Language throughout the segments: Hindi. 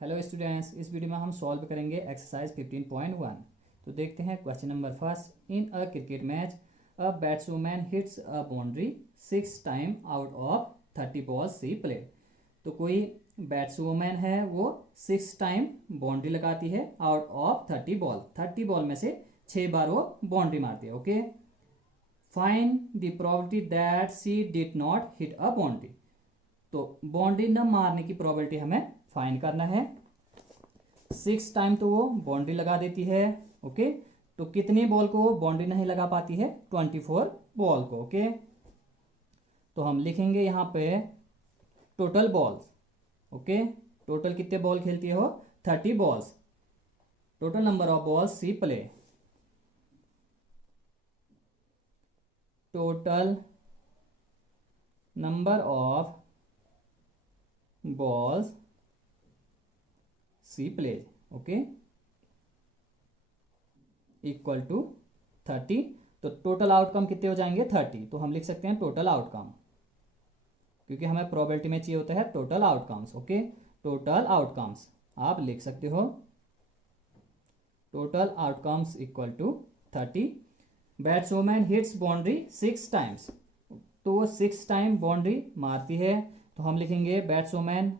हेलो स्टूडेंट्स, इस वीडियो में हम सॉल्व करेंगे एक्सरसाइज 15.1। तो देखते हैं question number first. In a cricket match a batsman hits a boundary 6 time out of 30 balls she play. तो कोई बैट्समैन है, वो 6 टाइम बाउंड्री लगाती है आउट ऑफ 30 बॉल में से 6 बार वो बाउंड्री मारती है। Okay, find the probability that she did not hit a boundary. तो बाउंड्री न मारने की प्रोबेबिलिटी हमें फाइंड करना है। 6 टाइम तो वो बाउंड्री लगा देती है। ओके, तो कितने बॉल को वो बाउंड्री नहीं लगा पाती है? 24 बॉल को। ओके, तो हम लिखेंगे यहाँ पे टोटल बॉल्स। ओके, टोटल कितने बॉल खेलती है वो? 30 balls. Total number of balls she play. Total number of balls she plays. Okay, equal to 30। तो टोटल आउटकम कितने हो जाएंगे? 30। तो हम लिख सकते हैं टोटल आउटकम, क्योंकि हमें प्रोबेबिलिटी में चाहिए होता है total outcomes. Okay, total outcomes आप लिख सकते हो total outcomes equal to 30। Batsman hits boundary 6 times. तो वो 6 टाइम बाउंड्री मारती है, तो हम लिखेंगे batsman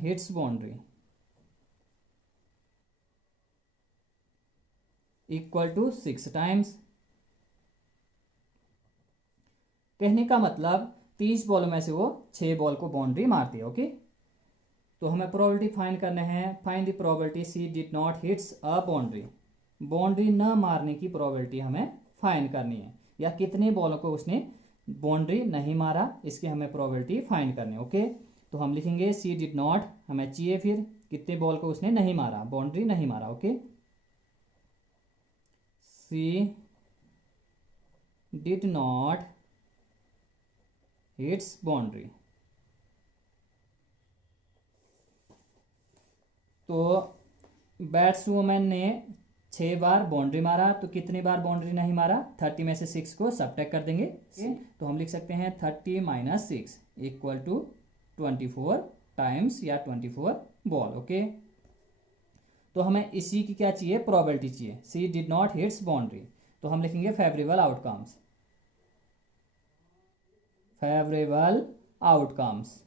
hits boundary equal to 6 times. कहने का मतलब 30 बॉल में से वो 6 बॉल को बाउंड्री मारती है। ओके, तो हमें प्रोबेबिलिटी फाइंड करना है। Find the probability she did not hits a boundary. Boundary न मारने की प्रोबेबिलिटी हमें फाइंड करनी है, या कितने बॉलों को उसने बाउंड्री नहीं मारा, इसकी हमें प्रोबेबिलिटी फाइंड करनी है। ओके, तो हम लिखेंगे सी डिड नॉट, हमें चाहिए फिर कितने बॉल को उसने नहीं मारा, बाउंड्री नहीं मारा। Okay, she did not hits boundary. तो बैट्समैन ने 6 बार बाउंड्री मारा, तो कितनी बार बाउंड्री नहीं मारा? 30 में से 6 को सब्ट्रैक्ट कर देंगे। तो हम लिख सकते हैं 30 माइनस 6 इक्वल टू 24 टाइम्स या 24 बॉल। ओके, तो हमें इसी की क्या चाहिए? प्रोबेबिलिटी चाहिए। सी डिड नॉट हिट्स बाउंड्री, तो हम लिखेंगे फेवरेबल आउटकम्स। फेवरेबल आउटकम्स,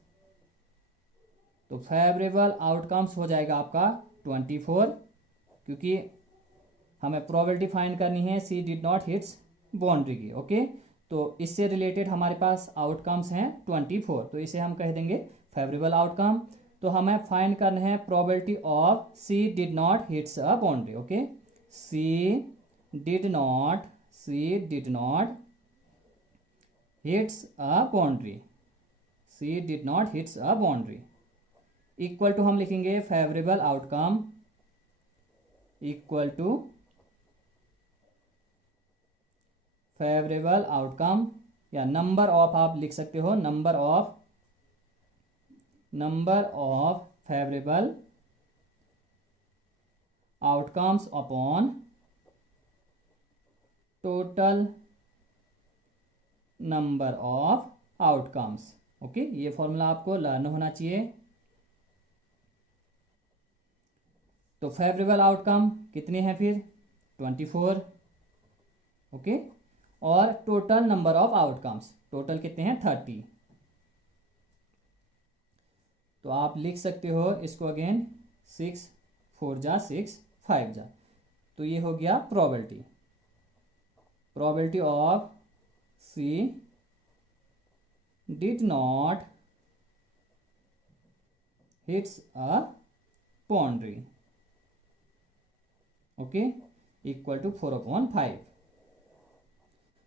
तो फेवरेबल आउटकम्स हो जाएगा आपका 24, क्योंकि हमें प्रोबेबिलिटी फाइंड करनी है सी डिड नॉट हिट्स बाउंड्री की। ओके, तो इससे रिलेटेड हमारे पास आउटकम्स हैं 24, तो इसे हम कह देंगे फेवरेबल आउटकम। तो हमें फाइंड करना है probability of she did not hits a boundary. Okay, she did not hits a boundary, she did not hits a boundary equal to हम लिखेंगे favourable outcome equal to favourable outcome, या नंबर ऑफ आप लिख सकते हो, number of favourable outcomes upon total number of outcomes. Okay, ये फॉर्मूला आपको लर्न होना चाहिए। तो फेवरेबल आउटकम कितने हैं फिर? 24। ओके, और total number of outcomes, total कितने हैं? 30। तो आप लिख सकते हो इसको अगेन 6 4 जा 6 5 जा, तो ये हो गया probability of she did not hits a boundary. Okay, equal to 4/5।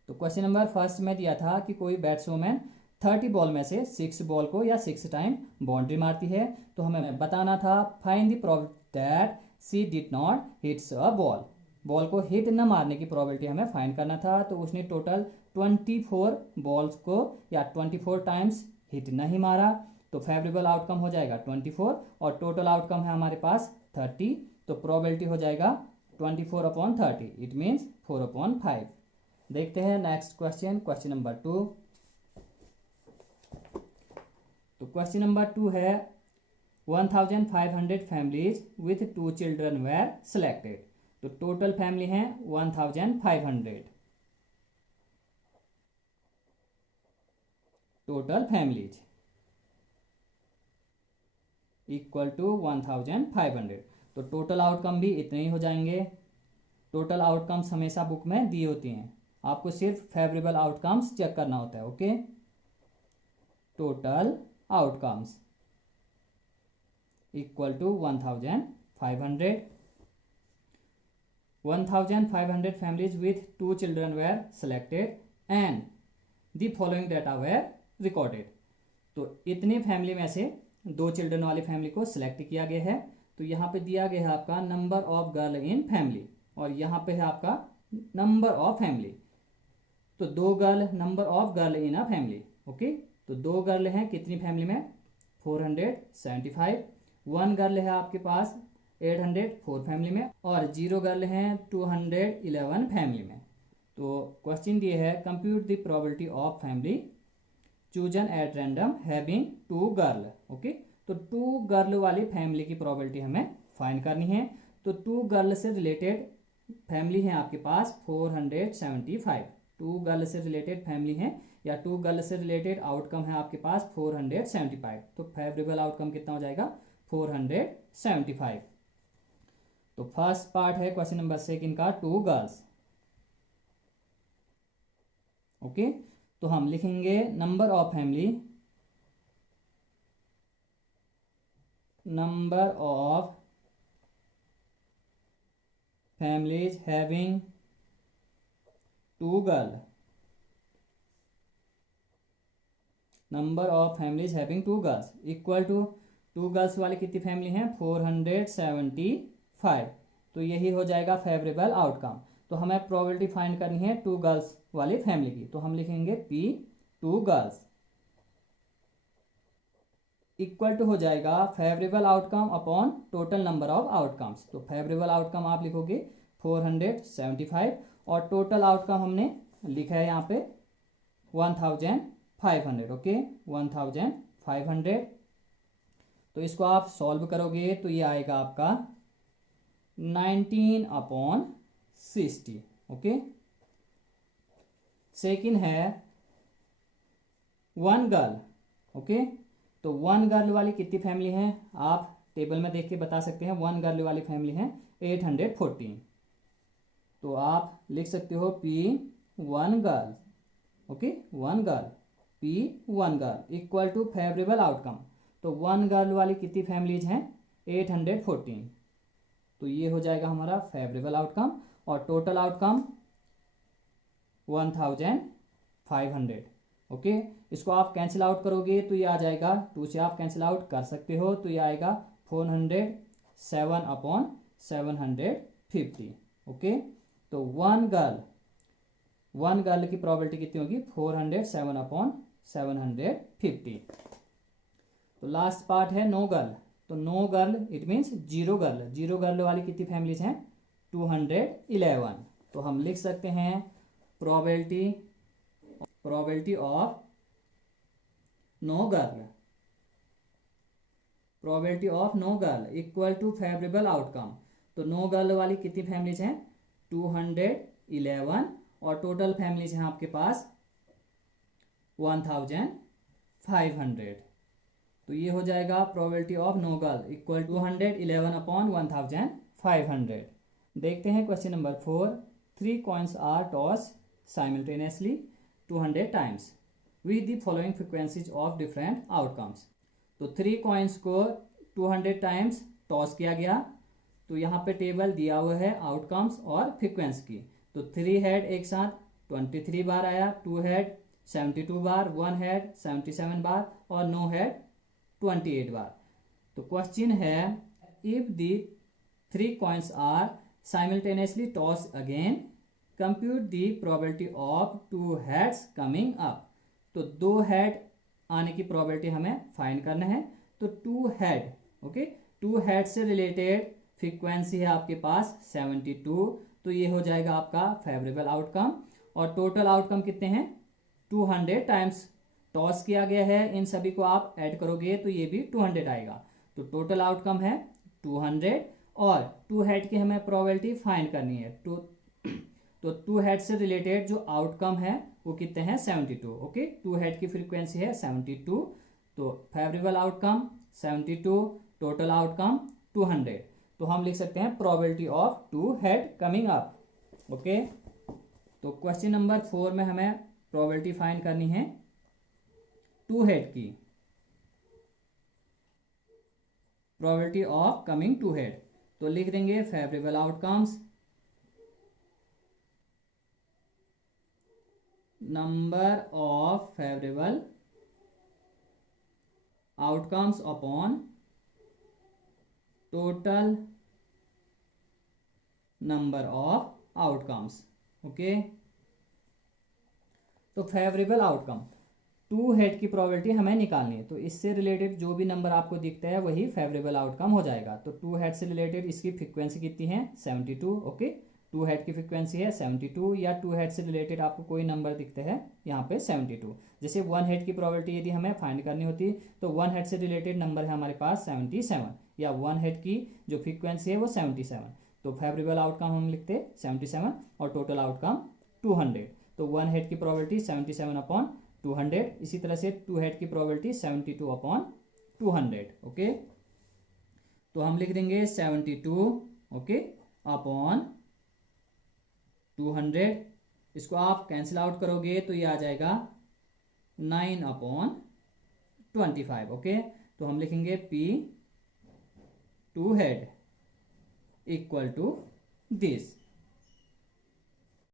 तो क्वेश्चन नंबर फर्स्ट में दिया था कि कोई बैट्समैन 30 बॉल में से 6 बॉल को या 6 टाइम बाउंड्री मारती है, तो हमें बताना था find the probability that she did not hits a ball को हिट न मारने की प्रोबेबिलिटी हमें फाइंड करना था। तो उसने टोटल 24 बॉल्स को या 24 टाइम्स हिट नहीं मारा, तो फेवरेबल आउटकम हो जाएगा 24, और टोटल आउटकम है हमारे पास 30, तो प्रोबेबिलिटी हो जाएगा 24/30, इट मीन्स 4/5। देखते हैं next question, question number 2। Question number 2 है 1500 families with 2 children were selected. तो टोटल फैमिली है 1500। Total families equal to 1500। तो टोटल आउटकम भी इतने ही हो जाएंगे। टोटल आउटकम्स हमेशा बुक में दी होती हैं, आपको सिर्फ फेवरेबल आउटकम्स चेक करना होता है। Okay, total outcomes equal to 1500। 1500 families with 2 children were selected and the following data were recorded। तो इतने फैमिली में से 2 चिल्ड्रन वाली फैमिली को सिलेक्ट किया गया है। तो यहाँ पे दिया गया है आपका number of girl in family, और यहाँ पे है आपका नंबर ऑफ फैमिली। तो 2 girl, number of girl in a family. Okay, तो 2 गर्ल हैं कितनी फैमिली में, 475। 1 गर्ल है आपके पास 804 फैमिली में, और 0 गर्ल हैं 211 फैमिली में। तो क्वेश्चन ये है compute the probability of family chosen at random having 2 girl. Okay, तो 2 गर्ल वाली फैमिली की प्रोबेबिलिटी हमें फाइंड करनी है। तो 2 गर्ल से रिलेटेड फैमिली है आपके पास 475। 2 गर्ल से रिलेटेड फैमिली है या 2 गर्ल से रिलेटेड आउटकम है आपके पास 475। तो फेवरेबल आउटकम कितना हो जाएगा, 475। तो फर्स्ट पार्ट है क्वेश्चन नंबर 2 का 2 गर्ल्स। ओके, तो हम लिखेंगे number of family, number of families having 2 girl, number of families having 2 girls equal to 2 girls वाली कितनी फैमिली हैं, 475। तो यही हो जाएगा फेवरेबल आउटकम। तो हमें प्रोबेबिलिटी फाइंड करनी है 2 गर्ल्स वाली फैमिली की। तो हम लिखेंगे P 2 गर्ल्स इक्वल टू हो जाएगा favourable outcome upon total number of outcomes. तो फेवरेबल आउटकम आप लिखोगे 475, और टोटल आउटकम हमने लिखा है यहाँ पे 1500। ओके, 1500। तो इसको आप सॉल्व करोगे तो ये आएगा आपका 19/60। ओके, सेकंड है 1 गर्ल। ओके, तो 1 गर्ल वाली कितनी फैमिली है, आप टेबल में देख के बता सकते हैं। 1 गर्ल वाली फैमिली है 814। तो आप लिख सकते हो P 1 girl. Okay, 1 girl, P 1 girl equal to favourable outcome. तो 1 गर्ल वाली कितनी फैमिलीज हैं, 814। तो ये हो जाएगा हमारा फेवरेबल आउटकम, और टोटल आउटकम 1500। ओके, इसको आप कैंसिल आउट करोगे तो ये आ जाएगा, 2 से आप कैंसिल आउट कर सकते हो, तो ये आएगा 407/750। ओके, तो 1 गर्ल की प्रोबेबिलिटी कितनी होगी, 407/750। तो लास्ट पार्ट है 9 गर्ल। तो 9 girl it means 0 girl. 0 girl वाली कितनी फैमिलीज हैं, 211। तो हम लिख सकते हैं probability of 9 girl, probability of 9 girl equal to favourable outcome. तो 9 गर्ल वाली कितनी फैमिलीज हैं, 211, और टोटल फैमिलीज हैं आपके पास 1500। तो ये हो जाएगा प्रोबेबिलिटी ऑफ 9 गर्ल इक्वल 211/1500। देखते हैं question number 4। 3 coins are toss simultaneously 200 times with the following frequencies of different outcomes. तो 3 कॉइन्स को 200 टाइम्स टॉस किया गया। तो यहाँ पे टेबल दिया हुआ है आउटकम्स और फ्रीक्वेंसी की। तो 3 हेड एक साथ 23 बार आया, 2 हेड 72 बार, 1 हेड 77 बार, और 9 हेड 28 बार। तो क्वेश्चन है if the 3 coins are simultaneously toss again compute the probability of 2 heads coming up. तो 2 हेड आने की प्रोबेबिलिटी हमें फाइंड करना है। तो 2 हेड, ओके, 2 हेड से रिलेटेड फ्रीक्वेंसी है आपके पास 72। तो ये हो जाएगा आपका फेवरेबल आउटकम, और टोटल आउटकम कितने हैं, 200 टाइम्स टॉस किया गया है, इन सभी को आप ऐड करोगे तो ये भी 200 आएगा। तो टोटल आउटकम है 200 और टू हेड की हमें प्रोबेबिलिटी फाइंड करनी है। तो टू हेड से रिलेटेड जो आउटकम है वो कितने हैं 72। ओके, टू हेड की फ्रीक्वेंसी है 72, तो फेवरेबल आउटकम 72, टोटल आउटकम 200। तो हम लिख सकते हैं probability of two head coming up. Okay, तो क्वेश्चन नंबर 4 में हमें प्रोबेबिलिटी फाइंड करनी है टू हेड की, probability of coming two head. तो लिख देंगे favourable outcomes number of favourable outcomes upon total number of outcomes. Okay, तो फेवरेबल आउटकम टू हेड की प्रोबेबिलिटी हमें निकालनी है, तो इससे रिलेटेड जो भी नंबर आपको दिखता है वही फेवरेबल आउटकम हो जाएगा। तो टू हेड से रिलेटेड इसकी फ्रीक्वेंसी कितनी है 72। ओके, टू हेड की फ्रीक्वेंसी है 72, या टू हेड से रिलेटेड आपको कोई नंबर दिखता है यहाँ पे 72। जैसे वन हेड की प्रोबेबिलिटी यदि हमें फाइंड करनी होती तो वन हेड से रिलेटेड नंबर है हमारे पास 77, या वन हेड की जो फ्रीक्वेंसी है वो 77। तो फेवरेबल आउटकम हम लिखते 77 और टोटल आउटकम 200। तो वन हेड की प्रोबेबिलिटी 77 अपॉन 200, इसी तरह से टू हेड की प्रोबेबिलिटी 72 अपॉन 200। ओके, तो हम लिख देंगे 72 ओके अपॉन 200। इसको आप कैंसिल आउट करोगे तो ये आ जाएगा 9 अपॉन 25। ओके, तो हम लिखेंगे P two head equal to this.